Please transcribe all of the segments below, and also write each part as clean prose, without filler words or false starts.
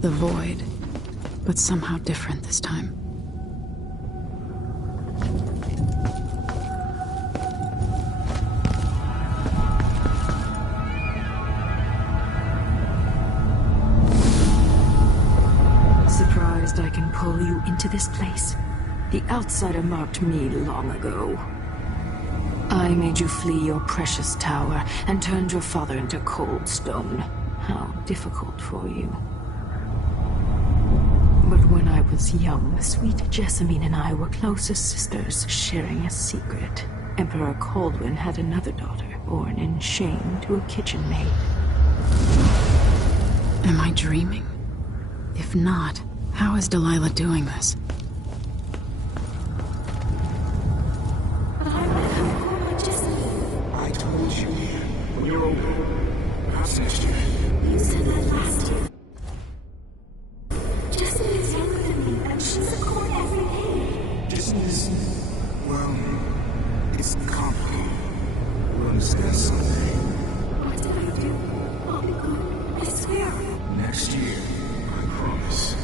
The void, but somehow different this time. Surprised I can pull you into this place? The outsider marked me long ago. I made you flee your precious tower and turned your father into cold stone. How difficult for you. But when I was young, sweet Jessamine and I were close as sisters, sharing a secret. Emperor Kaldwin had another daughter, born in shame to a kitchen maid. Am I dreaming? If not, how is Delilah doing this? I told you. You're over. How's next year? You said that last year. Jessamine is younger than me, and she's a court every day. Jessamine is... well... it's complicated. We'll understand someday. What did I do? I'll be good. I swear. Next year, I promise.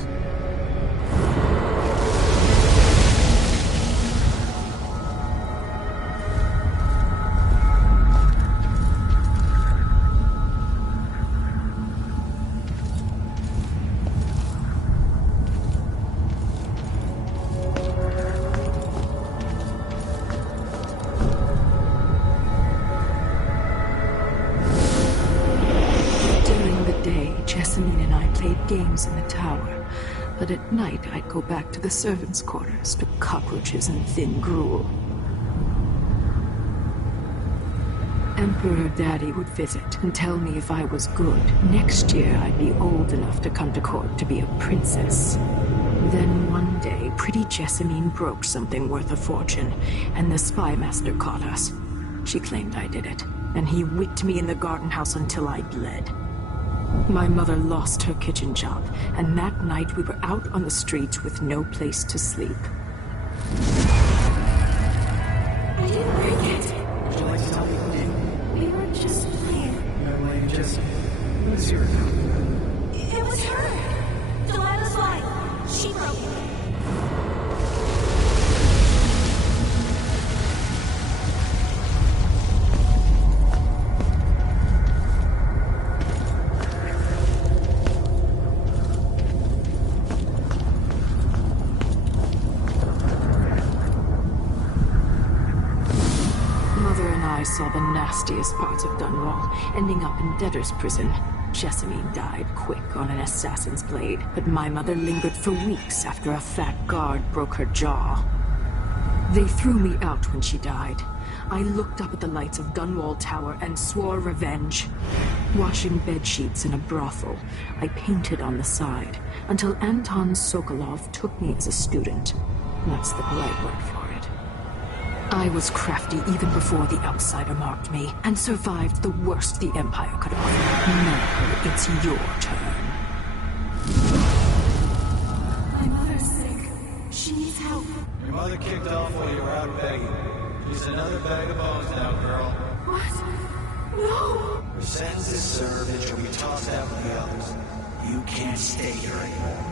Jessamine and I played games in the tower, but at night I'd go back to the servants' quarters to cockroaches and thin gruel. Emperor Daddy would visit and tell me if I was good. Next year I'd be old enough to come to court to be a princess. Then one day, pretty Jessamine broke something worth a fortune, and the spy master caught us. She claimed I did it, and he whipped me in the garden house until I bled. My mother lost her kitchen job, and that night we were out on the streets with no place to sleep. I didn't break it. Would you like to tell me who did? We were just playing. Young lady Jessamine. What is your account? It was her. Delilah's wife. She broke it. Saw the nastiest parts of Dunwall, ending up in debtor's prison. Jessamine died quick on an assassin's blade, but my mother lingered for weeks after a fat guard broke her jaw. They threw me out when she died. I looked up at the lights of Dunwall Tower and swore revenge. Washing bedsheets in a brothel, I painted on the side, until Anton Sokolov took me as a student. That's the polite word for it. I was crafty even before the outsider marked me, and survived the worst the Empire could offer. Now it's your turn. My mother's sick. She needs help. Your mother kicked off while you were out begging. She's another bag of bones now, girl. What? No! Your sentence is served and she'll be tossed out with the others. You can't stay here anymore.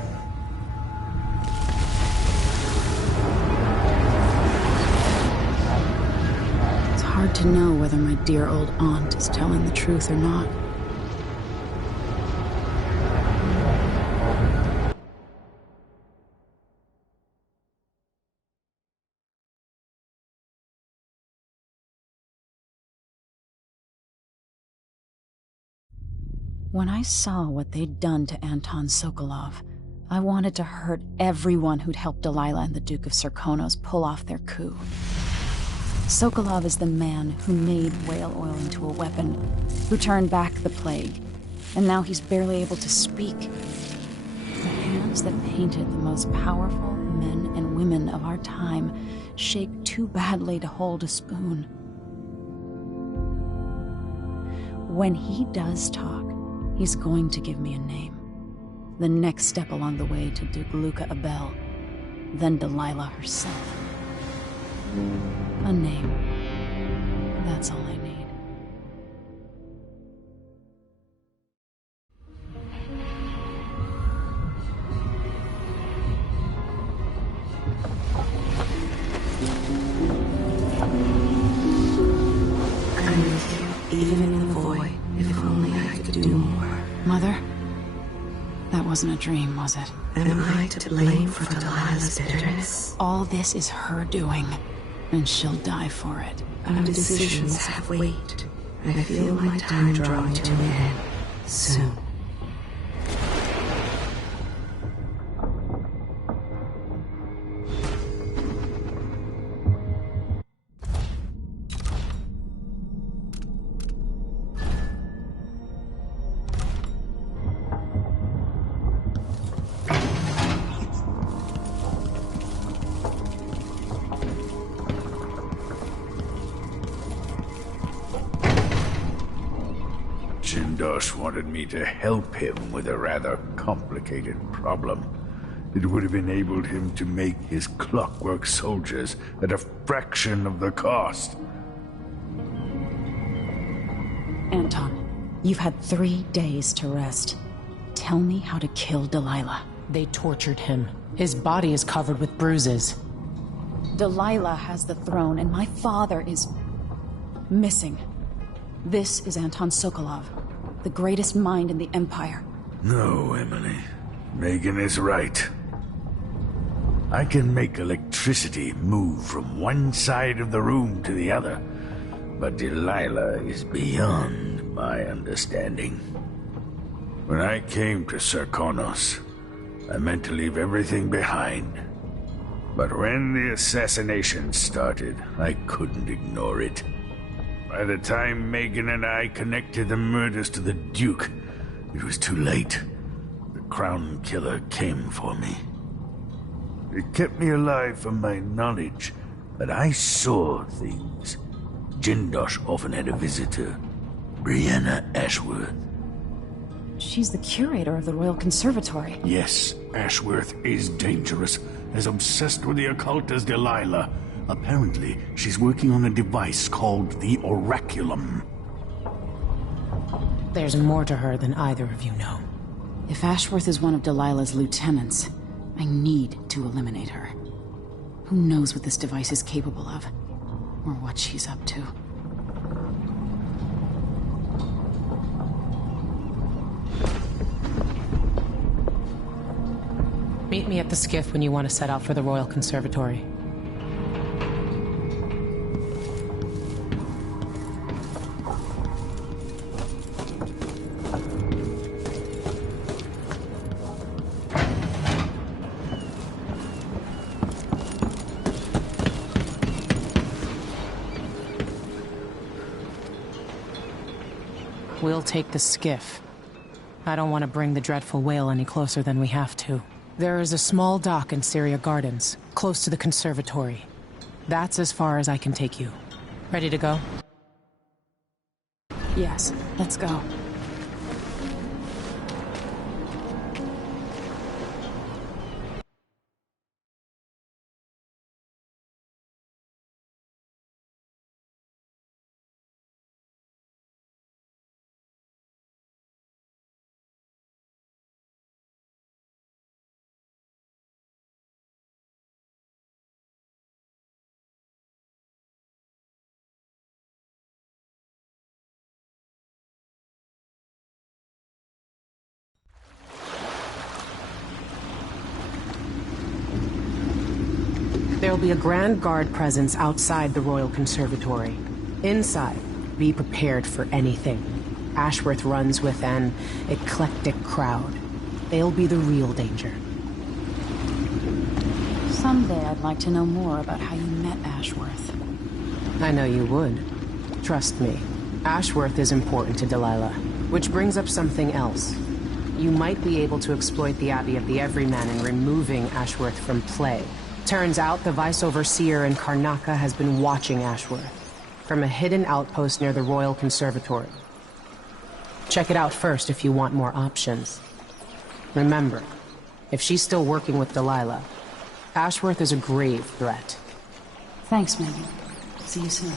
Hard to know whether my dear old aunt is telling the truth or not. When I saw what they'd done to Anton Sokolov, I wanted to hurt everyone who'd helped Delilah and the Duke of Serkonos pull off their coup. Sokolov is the man who made whale oil into a weapon, who turned back the plague, and now he's barely able to speak. The hands that painted the most powerful men and women of our time shake too badly to hold a spoon. When he does talk, he's going to give me a name. The next step along the way to Duke Luca Abel, then Delilah herself. A name. That's all I need. even in the void, if only I could do more. Mother? That wasn't a dream, was it? Am I to blame for Delilah's bitterness? All this is her doing, and she'll die for it. Our decisions have weight. I feel my time drawing to an end soon. Jindosh wanted me to help him with a rather complicated problem. It would have enabled him to make his clockwork soldiers at a fraction of the cost. Anton, you've had 3 days to rest. Tell me how to kill Delilah. They tortured him. His body is covered with bruises. Delilah has the throne, and my father is missing. This is Anton Sokolov, the greatest mind in the Empire. No, Emily. Megan is right. I can make electricity move from one side of the room to the other, but Delilah is beyond my understanding. When I came to Serkonos, I meant to leave everything behind. But when the assassination started, I couldn't ignore it. By the time Megan and I connected the murders to the Duke, it was too late. The Crown Killer came for me. It kept me alive from my knowledge that I saw things. Jindosh often had a visitor, Brianna Ashworth. She's the curator of the Royal Conservatory. Yes, Ashworth is dangerous, as obsessed with the occult as Delilah. Apparently, she's working on a device called the Oraculum. There's more to her than either of you know. If Ashworth is one of Delilah's lieutenants, I need to eliminate her. Who knows what this device is capable of, or what she's up to. Meet me at the skiff when you want to set out for the Royal Conservatory. We'll take the skiff. I don't want to bring the dreadful whale any closer than we have to. There is a small dock in Syria Gardens, close to the conservatory. That's as far as I can take you. Ready to go? Yes, let's go. There'll be a Grand Guard presence outside the Royal Conservatory. Inside, be prepared for anything. Ashworth runs with an eclectic crowd. They'll be the real danger. Someday I'd like to know more about how you met Ashworth. I know you would. Trust me. Ashworth is important to Delilah. Which brings up something else. You might be able to exploit the Abbey of the Everyman in removing Ashworth from play. Turns out the Vice Overseer in Karnaca has been watching Ashworth from a hidden outpost near the Royal Conservatory. Check it out first if you want more options. Remember, if she's still working with Delilah, Ashworth is a grave threat. Thanks, Megan. See you soon.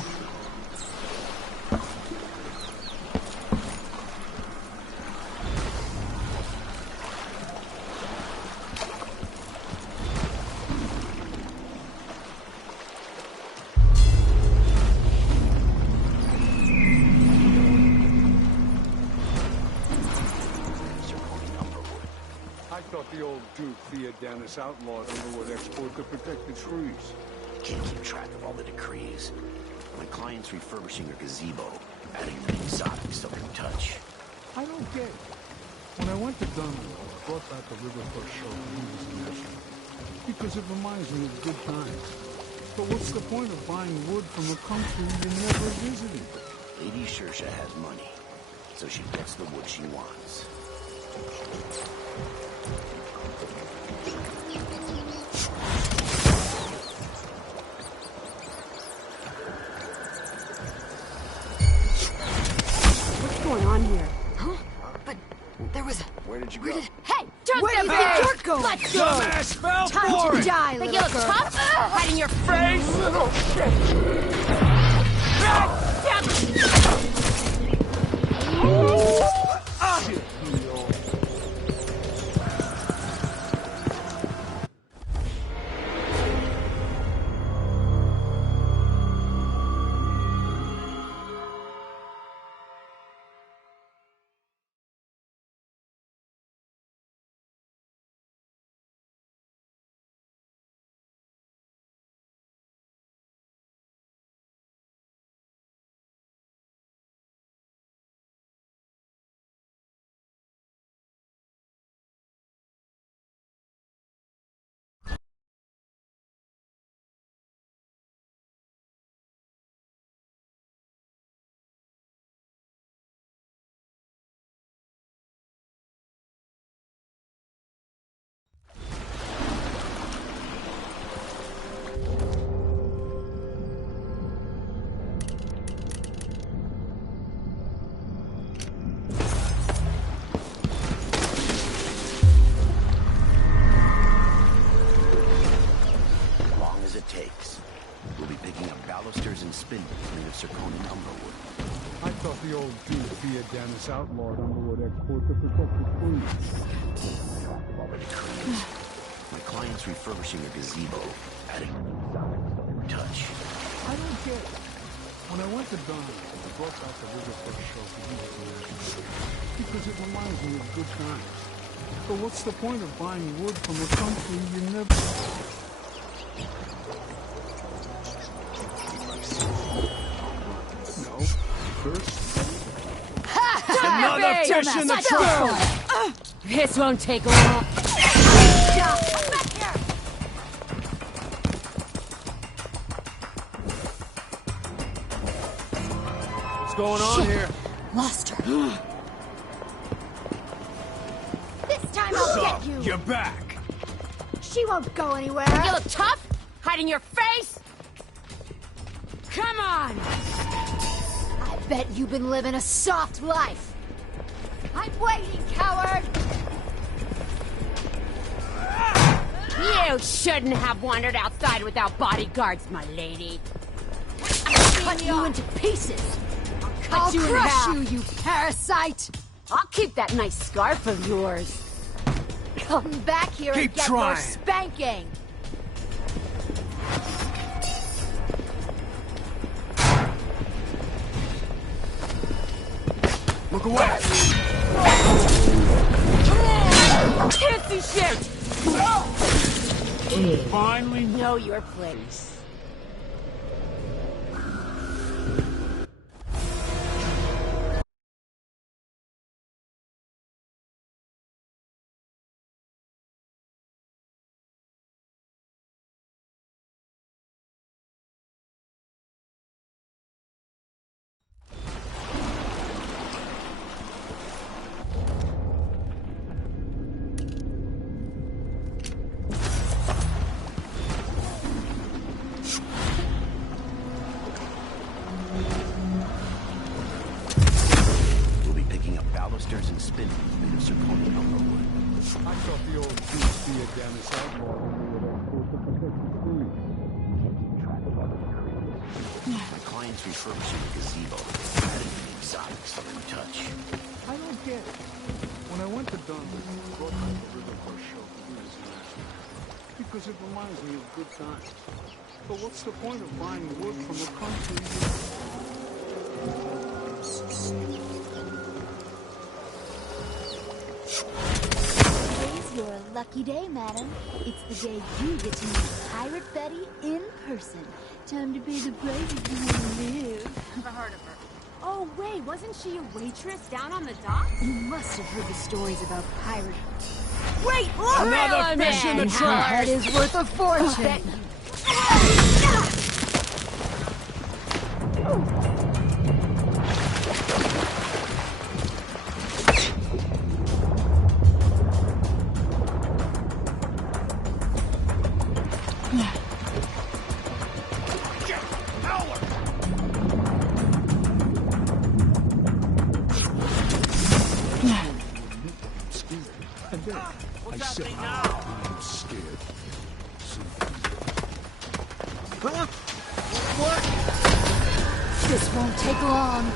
Duke Theodanis outlawed Underwood export to protect the trees. Can't keep track of all the decrees. My client's refurbishing her gazebo, adding an exotic southern touch. I don't get it. When I went to Dunwall, I brought back the Riverford show from National because it reminds me of good times. But what's the point of buying wood from a country you never visited? Lady Shersha has money, so she gets the wood she wants. What's going on here? Huh? But there was a... Where did you go? Hey! Don't Where do you think you're going? Let's go! Dumbass fell Time for to it! die, little girl. Tough? Hiding your face, little shit! Made of Zirconian Umberwood. I thought the old Duke Theodanis outlawed Underwood export to protect the trees. All the decrees. My client's refurbishing a gazebo, adding an exotic southern touch. I don't get it. When I went to Dunwall, I brought back the Riverford show for National because it reminds me of good times. But what's the point of buying wood from a country you never... Another fish in the trap! This won't take long. Come back here! What's going on here? Lost her. This time I'll get you! You're back! She won't go anywhere! You look tough? Hiding your face? Come on! I bet you've been living a soft life. I'm waiting, coward! You shouldn't have wandered outside without bodyguards, my lady. I'll cut you into pieces. I'll crush you, you parasite! I'll keep that nice scarf of yours. Come back here and get your spanking! Look away! Can't see shit! Finally know your place. And spinning made of Zirconian Umberwood. I thought the old Duke Theodanis outlawed Underwood export to protect the trees. Can't keep track of all the decrees. My client's refurbishing a gazebo, adding an exotic southern touch. I don't get it. When I went to Dunwall, I brought back the Riverford show for National because it reminds me of good times. But what's the point of buying wood from a country Raise your Your lucky day, madam. It's the day you get to meet Pirate Betty in person. Time to pay the price if you want to live. Never heard of her. Oh, wait, wasn't she a waitress down on the dock? You must have heard the stories about pirate. Wait, look! Another fish in the Your trap! head is worth a fortune. I said, I'm scared. Huh? What? This won't take long.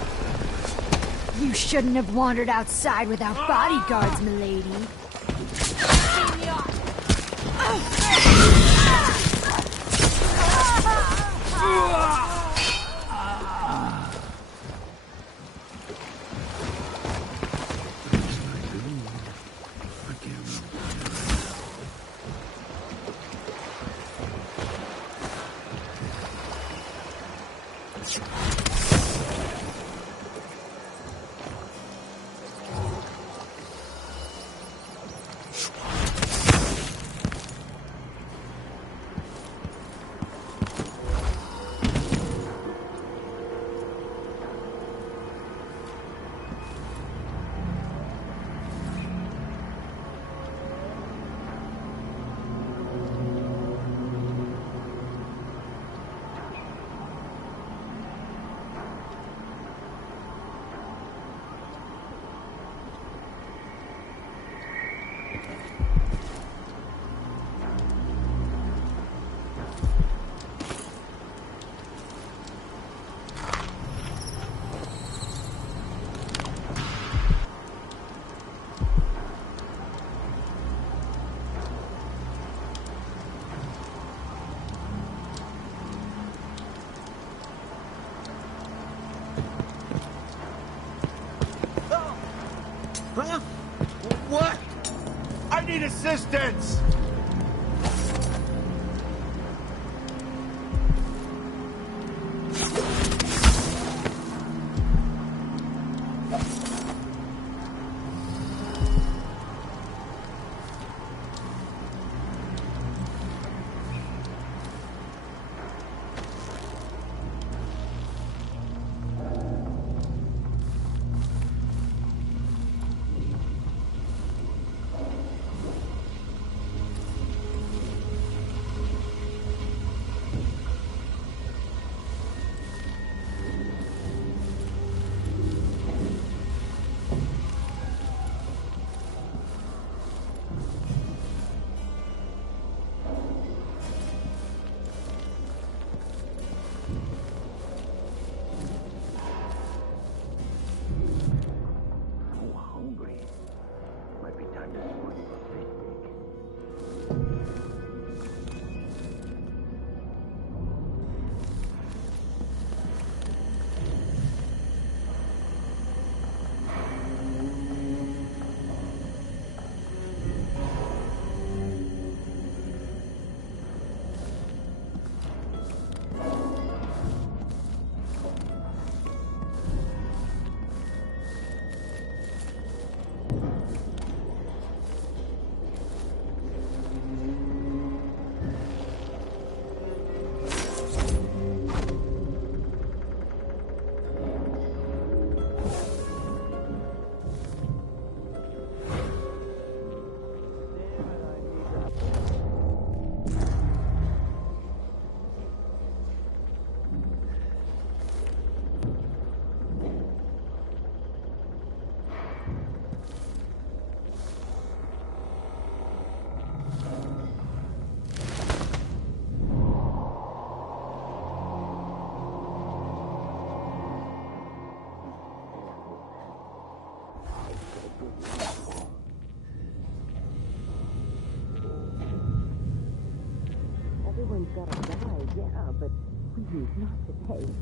You shouldn't have wandered outside without bodyguards, milady. Huh? What? I need assistance! Everyone's got to die, yeah, but please, not today.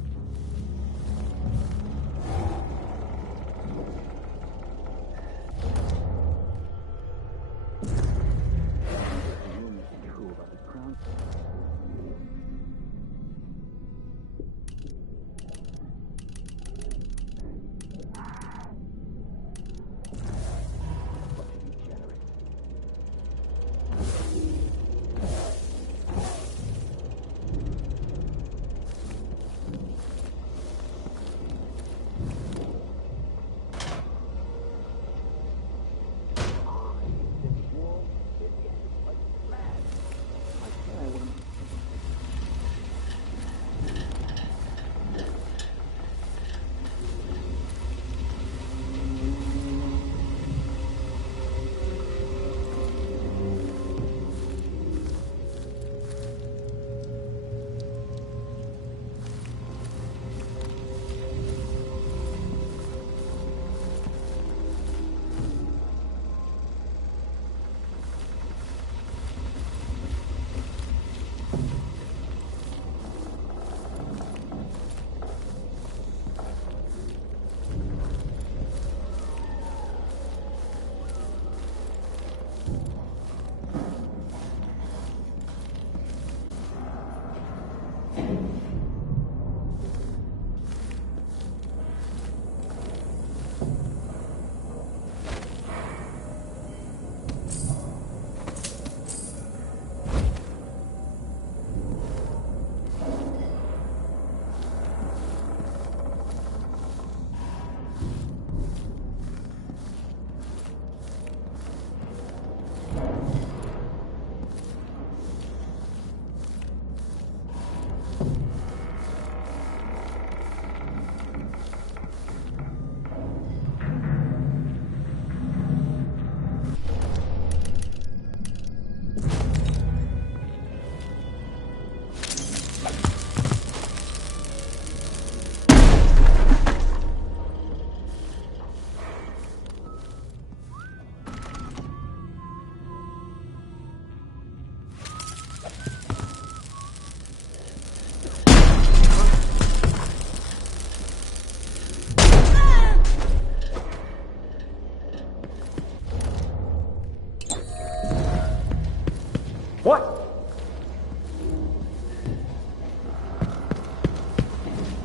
What?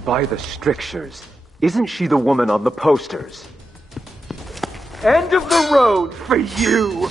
By the strictures, isn't she the woman on the posters? End of the road for you!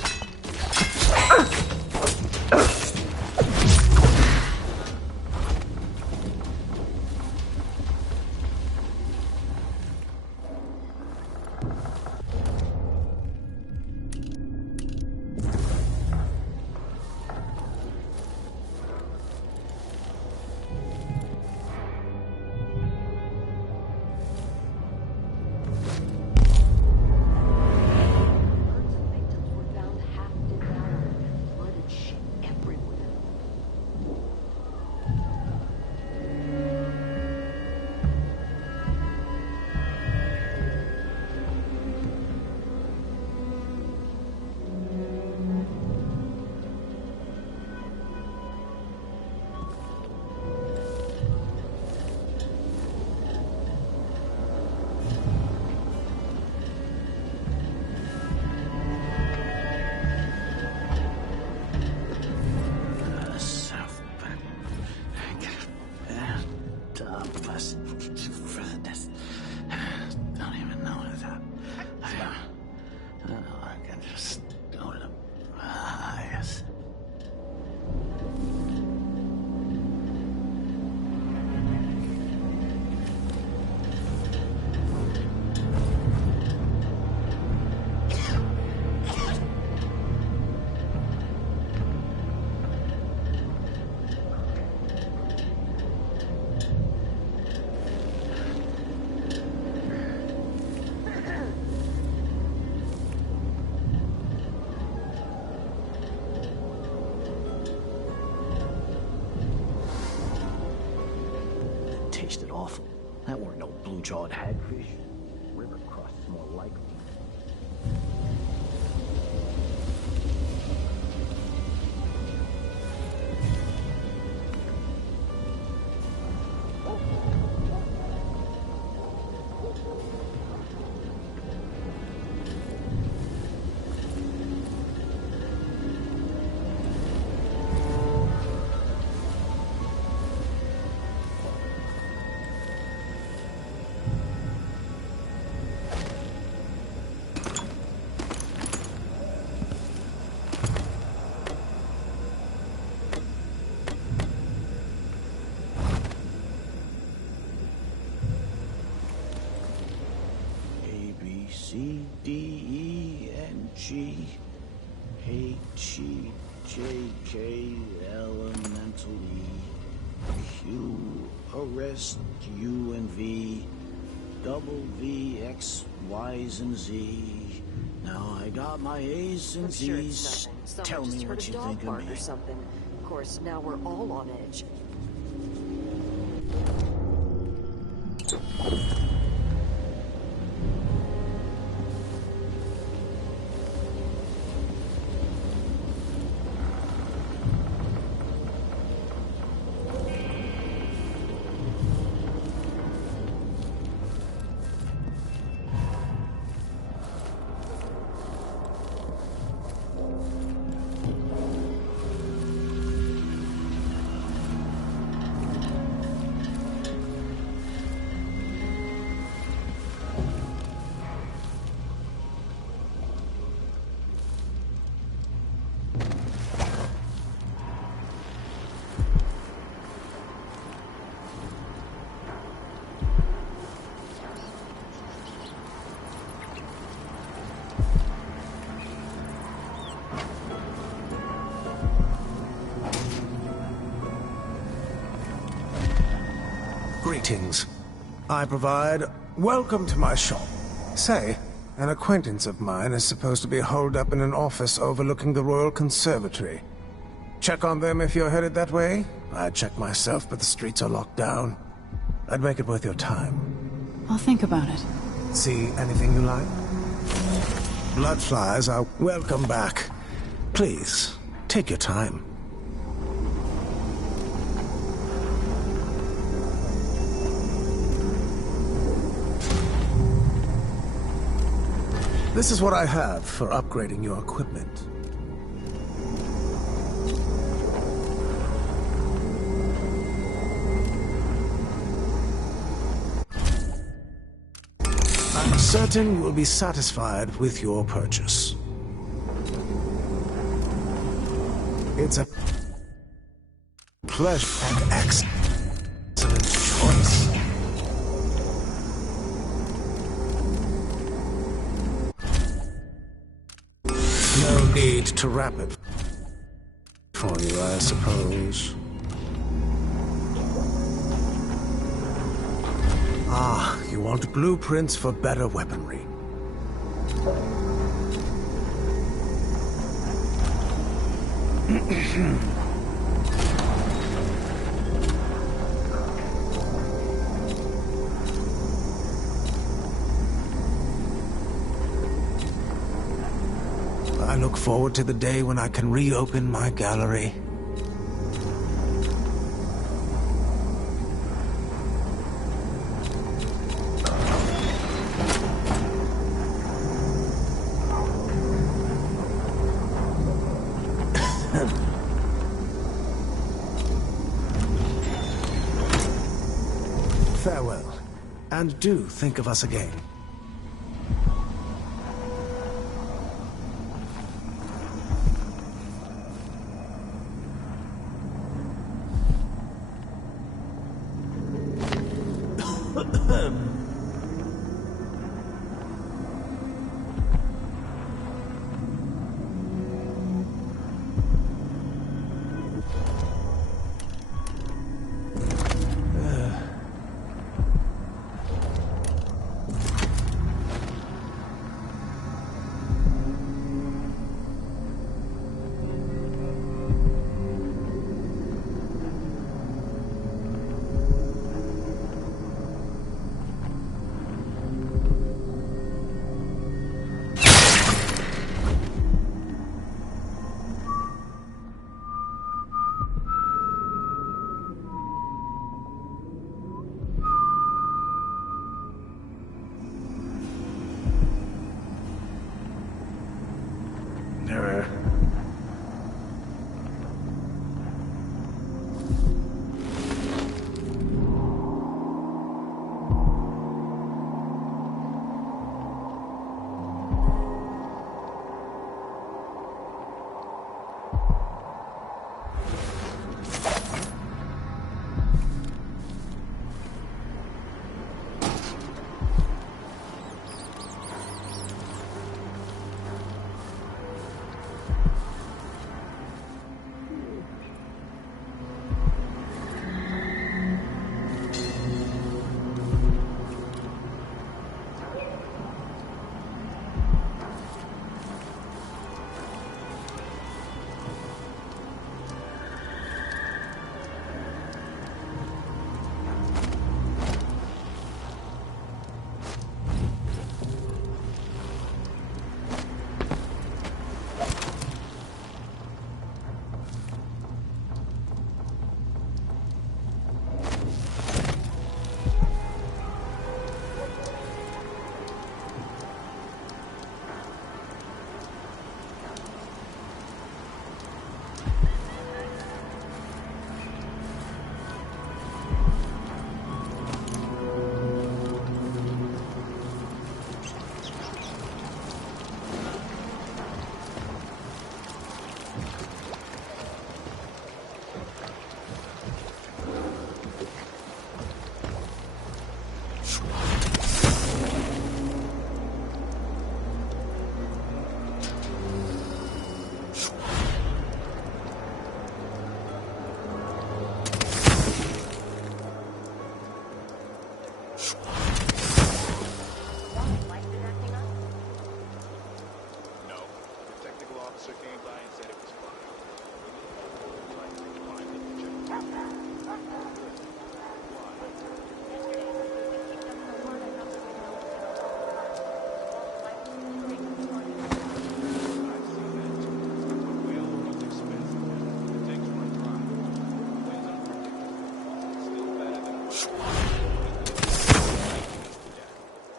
Tasted awful. That weren't no blue-jawed hagfish. River crust's more likely. C, D, E, N, G, H, E, J, K, elemental E, Q, arrest, U and V, double V, X, Y's and Z. Now I got my A's and Z's. Tell me what you think of me. Or something. Of course, now we're all on edge. Greetings. I provide welcome to my shop. Say, an acquaintance of mine is supposed to be holed up in an office overlooking the Royal Conservatory. Check on them if you're headed that way. I'd check myself, but the streets are locked down. I'd make it worth your time. I'll think about it. See anything you like? Bloodflies are welcome back. Please, take your time. This is what I have for upgrading your equipment. certain you will be satisfied with your purchase. It's a pleasure and excellent choice. No need to wrap it for you, I suppose. Ah, you want blueprints for better weaponry. I look forward to the day when I can reopen my gallery. Farewell, and do think of us again.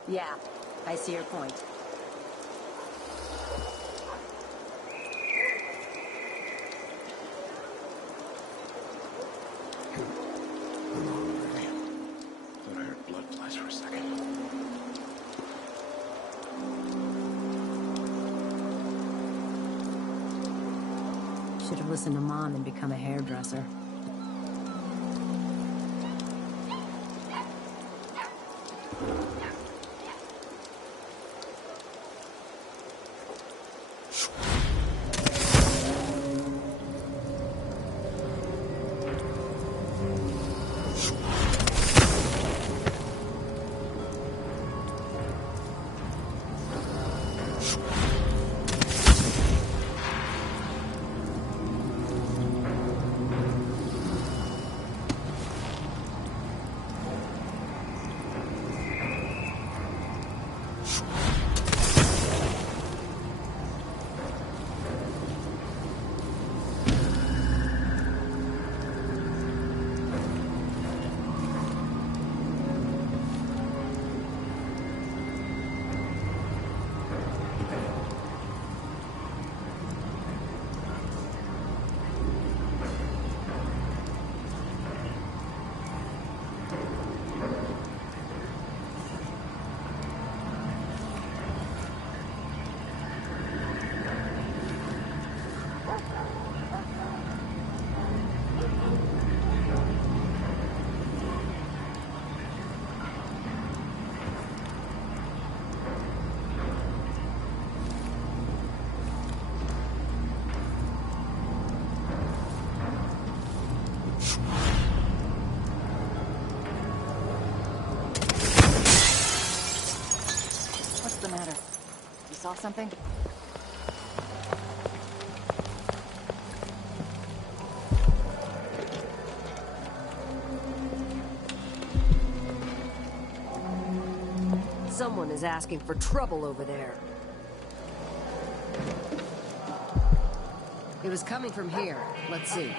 Yeah, I see your point. Thought I heard blood flies for a second. Should have listened to Mom and become a hairdresser. What's the matter? You saw something? Someone is asking for trouble over there. It was coming from here. Let's see.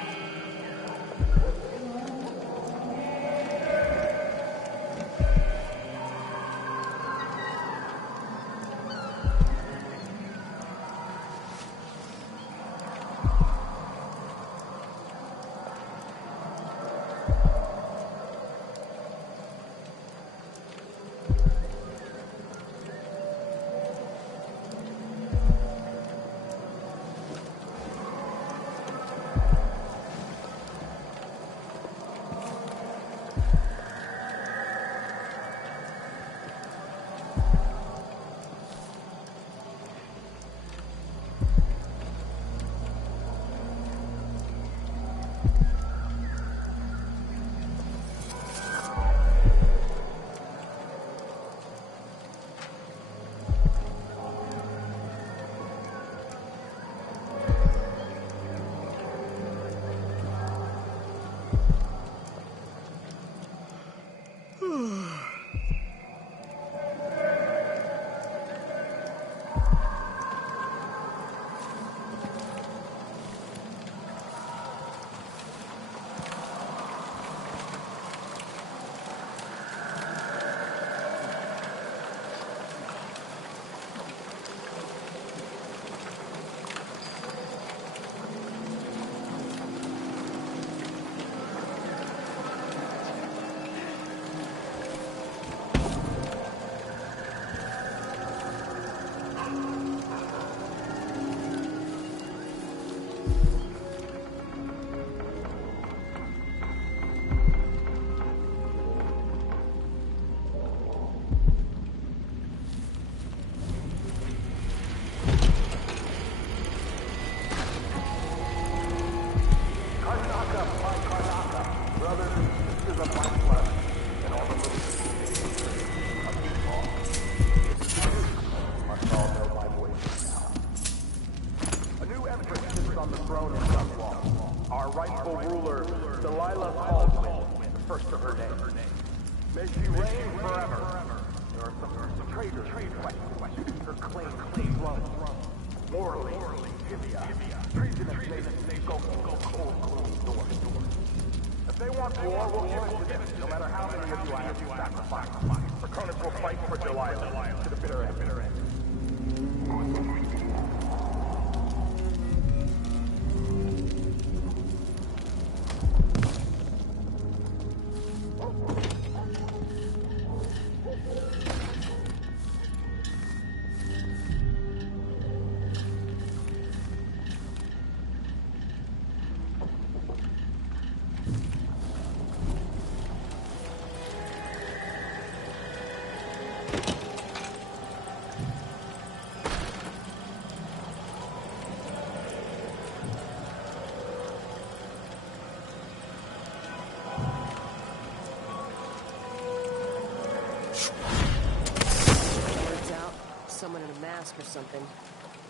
ask her something.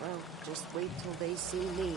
Well, just wait till they see me.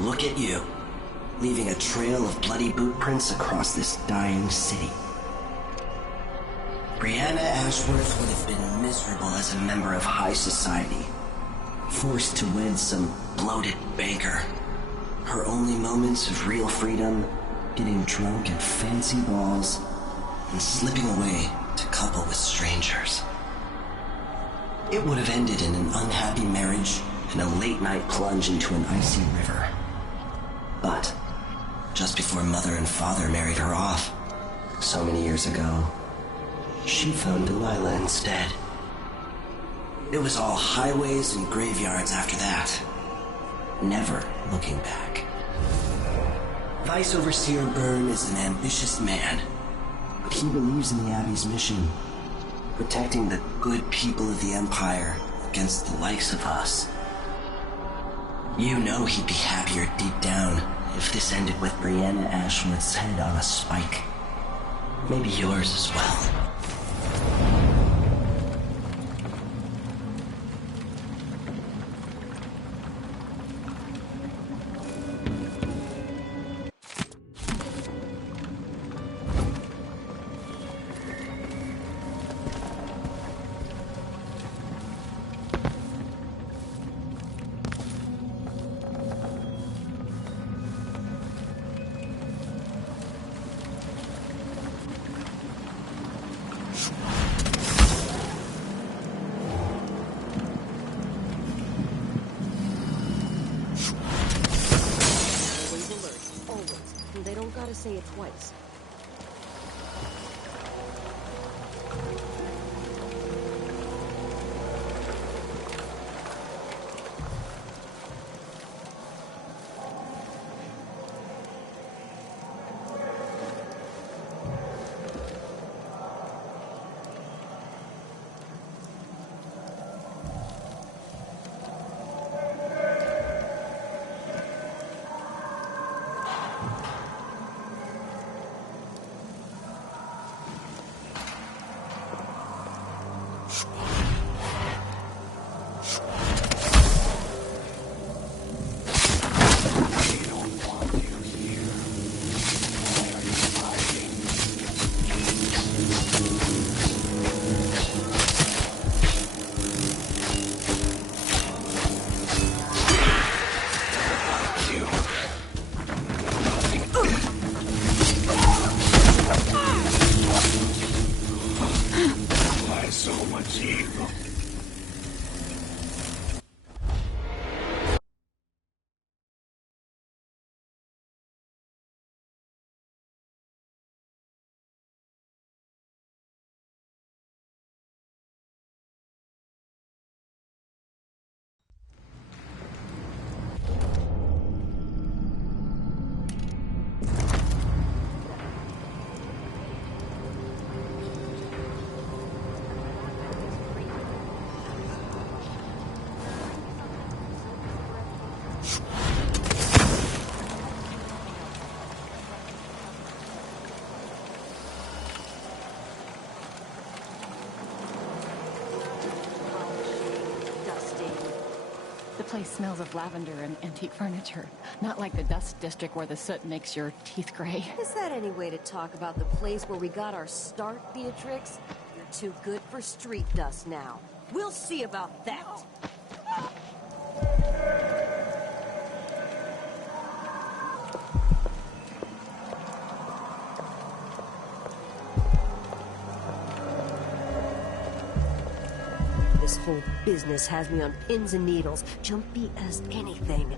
Look at you, leaving a trail of bloody boot prints across this dying city. Brianna Ashworth would have been miserable as a member of high society, forced to wed some bloated banker. Her only moments of real freedom, getting drunk at fancy balls, and slipping away to couple with strangers. It would have ended in an unhappy marriage and a late-night plunge into an icy river. But just before Mother and Father married her off, so many years ago, she found Delilah instead. It was all highways and graveyards after that, never looking back. Vice Overseer Byrne is an ambitious man, but he believes in the Abbey's mission, protecting the good people of the Empire against the likes of us. You know he'd be happier deep down if this ended with Brianna Ashworth's head on a spike. Maybe yours as well. Say it twice. place smells of lavender and antique furniture. Not like the dust district where the soot makes your teeth gray. Is that any way to talk about the place where we got our start, Beatrix? You're too good for street dust now. We'll see about that. This whole business has me on pins and needles, jumpy as anything.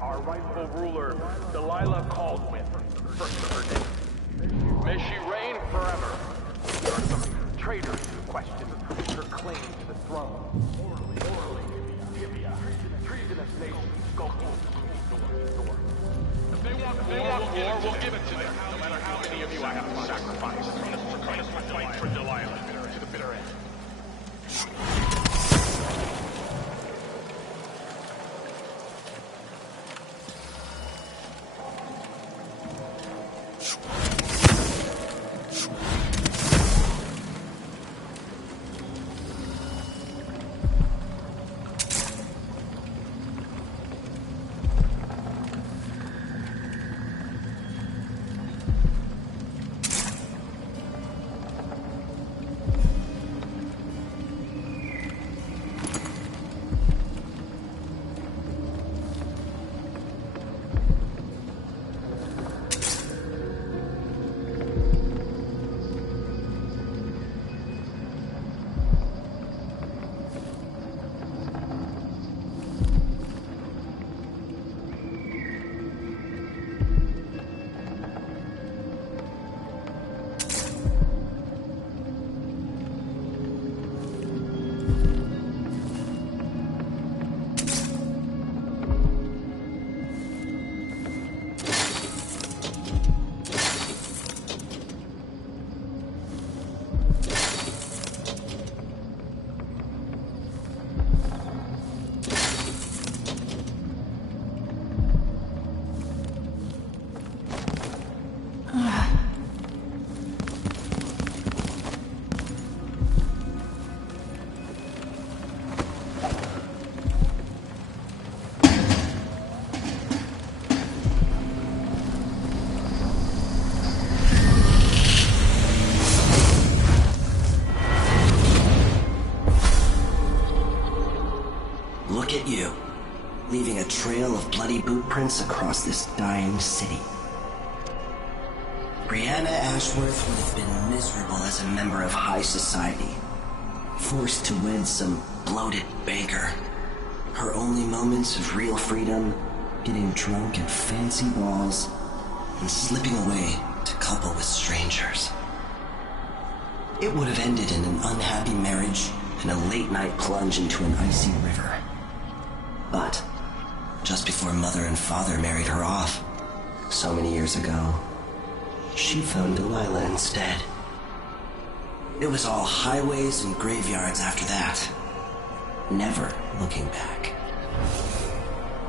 Our rightful ruler, Delilah Caldwin, first of her name. May she reign forever. There are some traitors who question her claim to the throne. Orally, treasonous nations go door. If they want war, we'll give it to them, no matter how many of you I have to sacrifice. Let's fight for Delilah to the bitter end. Look at you, leaving a trail of bloody boot prints across this dying city. Brianna Ashworth would have been miserable as a member of high society, forced to wed some bloated banker. Her only moments of real freedom, getting drunk at fancy balls, and slipping away to couple with strangers. It would have ended in an unhappy marriage and a late-night plunge into an icy river. But just before Mother and Father married her off, so many years ago, she found Delilah instead. It was all highways and graveyards after that, never looking back.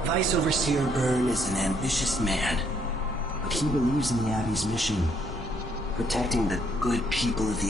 Vice Overseer Byrne is an ambitious man, but he believes in the Abbey's mission, protecting the good people of the